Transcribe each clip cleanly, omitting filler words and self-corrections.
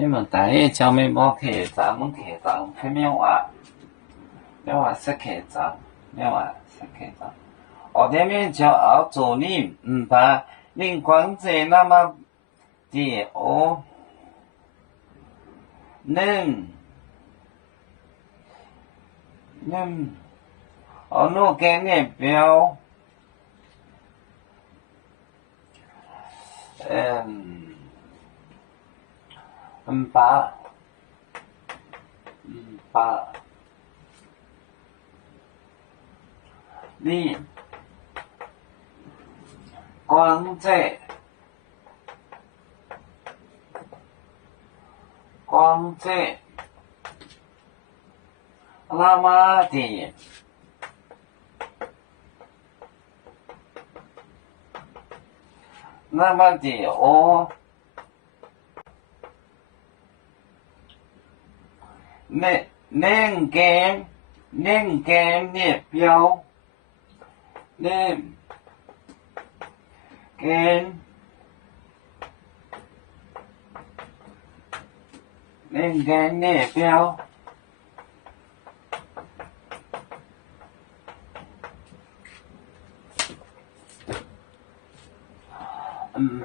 你们大爷叫咩冇客栈，冇客栈，偏偏话识客栈，咩话识客栈。我这边就要做你，把你光这那么的能我给你标，把你光这那么的能给你标，能给你标，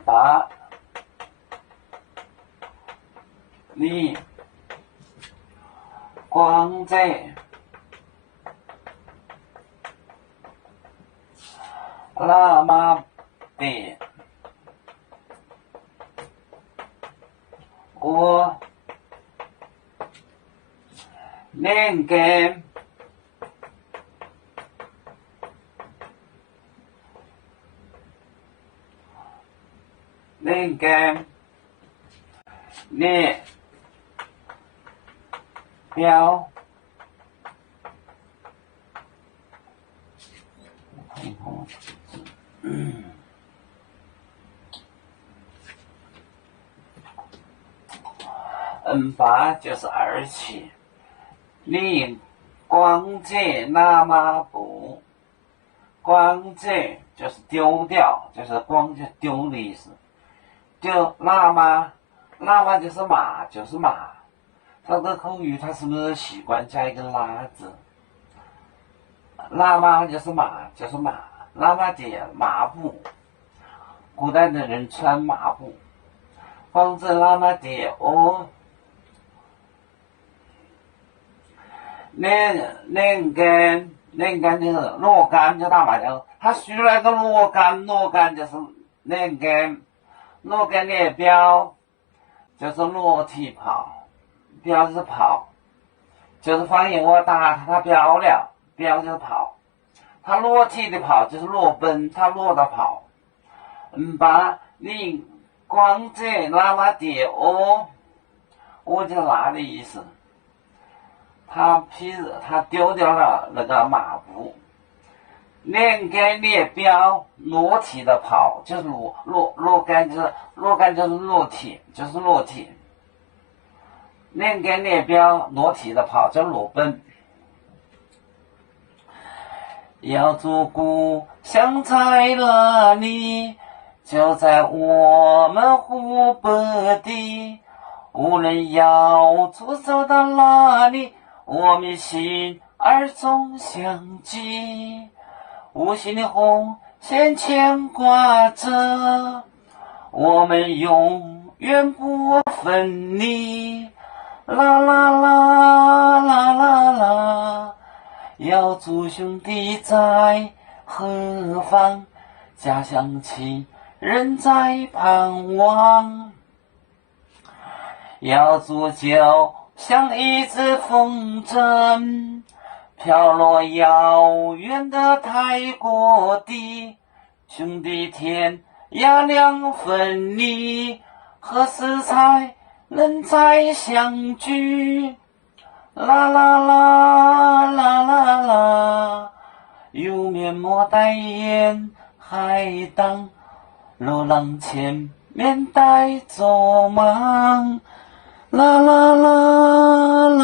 把你光这那么的我能给你标，把就是27，你光这那么不，光这就是丢掉，就是光就丢的意思。丢那么就是马，它的口语它是不是习惯加一个拉字？那么就是马，那么的马布，古代的人穿马布，光这那么的能干就是落杆，就打麻将，他需要一个落杆就是能干，落杆的标就是落体跑，标是跑，就是方言我打他标了，标就是跑，他落体的跑就是落奔，他落的跑，把你光这那么的我就是拿的意思。他丢掉了那个马步，能给列标裸体的跑，就是落杆就是裸体，能给列标裸体的跑叫裸奔。要做故乡在哪里？就在我们湖北地，无论要走到哪里，我们心儿总相系，无形的红线牵挂着，我们永远不分离。啦啦啦啦啦啦，要祝兄弟在何方？家乡亲人在盼望，要祝酒像一只风筝，飘落遥远的泰国地，兄弟天涯两分离，何时才能再相聚？啦啦啦啦啦啦，有面莫待言，海荡流浪前面带走忙。啦啦啦。